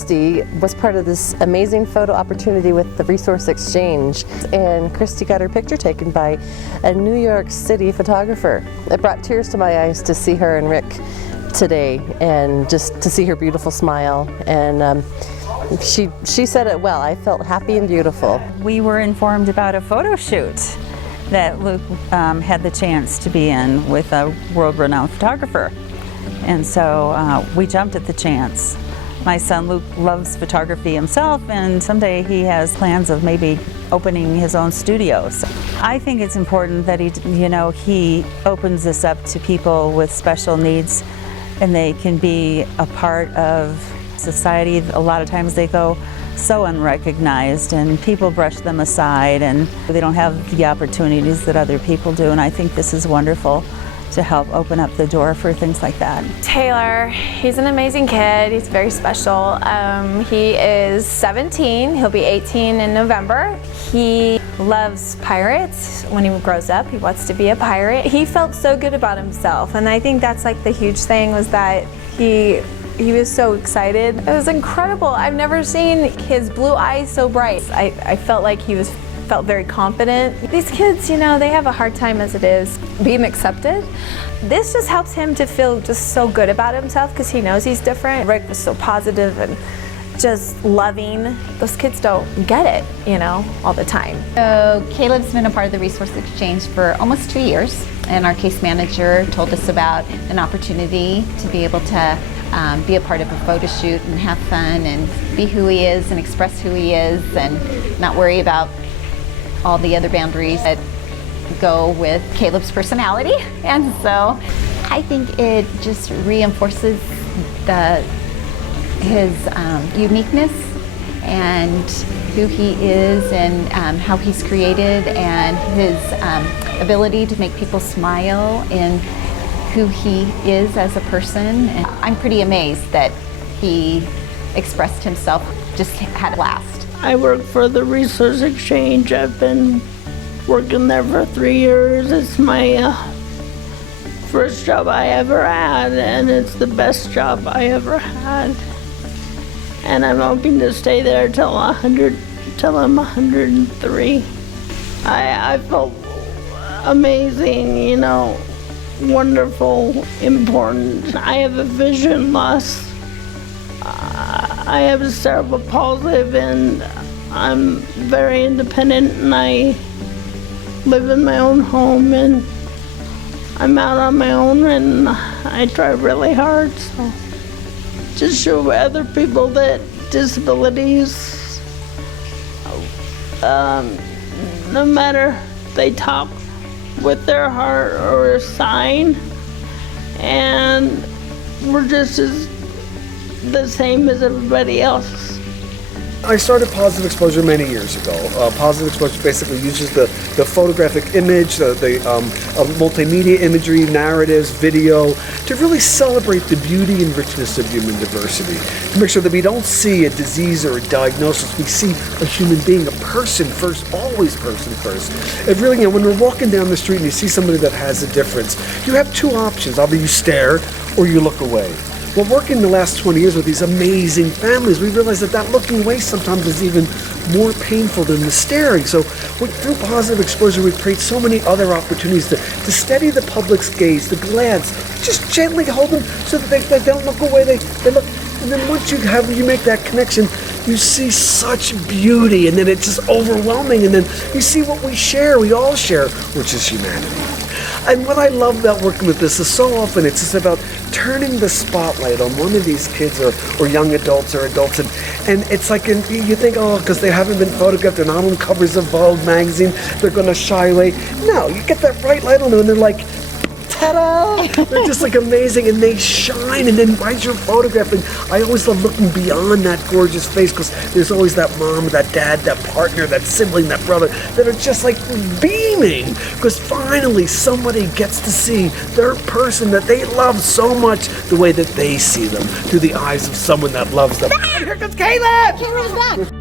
Christy was part of this amazing photo opportunity with the Resource Exchange, and Christy got her picture taken by a New York City photographer. It brought tears to my eyes to see her and Rick today, and just to see her beautiful smile. And she said it well. I felt happy and beautiful. We were informed about a photo shoot that Luke had the chance to be in with a world-renowned photographer. And so we jumped at the chance. My son Luke loves photography himself, and someday he has plans of maybe opening his own studio. So I think it's important that he opens this up to people with special needs, and they can be a part of society. A lot of times they go so unrecognized, and people brush them aside, and they don't have the opportunities that other people do. And I think this is wonderful to help open up the door for things like that. Taylor, he's an amazing kid. He's very special. He is 17. He'll be 18 in November. He loves pirates. When he grows up, he wants to be a pirate. He felt so good about himself, and I think that's like the huge thing, was that he was so excited. It was incredible. I've never seen his blue eyes so bright. I felt like he felt very confident. These kids, they have a hard time as it is being accepted. This just helps him to feel just so good about himself, because he knows he's different. Rick was so positive and just loving. Those kids don't get it, all the time. So Caleb's been a part of the Resource Exchange for almost 2 years, and our case manager told us about an opportunity to be able to be a part of a photo shoot and have fun and be who he is and express who he is, and not worry about all the other boundaries that go with Caleb's personality. And so I think it just reinforces his uniqueness and who he is, and how he's created, and his ability to make people smile, and who he is as a person. And I'm pretty amazed that he expressed himself, just had a blast. I work for the Resource Exchange. I've been working there for 3 years. It's my first job I ever had, and it's the best job I ever had. And I'm hoping to stay there till I'm 103. I felt amazing, wonderful, important. I have a vision loss. I have a cerebral palsy, and I'm very independent, and I live in my own home, and I'm out on my own, and I try really hard. So just show other people that disabilities, no matter they talk with their heart or a sign, and we're just as the same as everybody else. I started Positive Exposure many years ago. Positive Exposure basically uses the photographic image, the multimedia imagery, narratives, video, to really celebrate the beauty and richness of human diversity. To make sure that we don't see a disease or a diagnosis, we see a human being, a person first, always person first. And really, when we're walking down the street and you see somebody that has a difference, you have two options. Either you stare or you look away. Well, working the last 20 years with these amazing families, we realized that looking away sometimes is even more painful than the staring. So through Positive Exposure, we create so many other opportunities to steady the public's gaze, the glance, just gently hold them so that they don't look away, they look. And then once you make that connection, you see such beauty, and then it's just overwhelming, and then you see what we all share, which is humanity. And what I love about working with this is so often it's just about turning the spotlight on one of these kids or young adults or adults, and it's like, you think, because they haven't been photographed, they're not on covers of Vogue magazine, they're going to shy away. No, you get that bright light on them, and they're like, ta-da! They're just like amazing, and they shine, and then as you're photographing, I always love looking beyond that gorgeous face, because there's always that mom, that dad, that partner, that sibling, that brother, that are just like beaming, because finally somebody gets to see their person that they love so much the way that they see them, through the eyes of someone that loves them. And here comes Caleb! Caleb's back!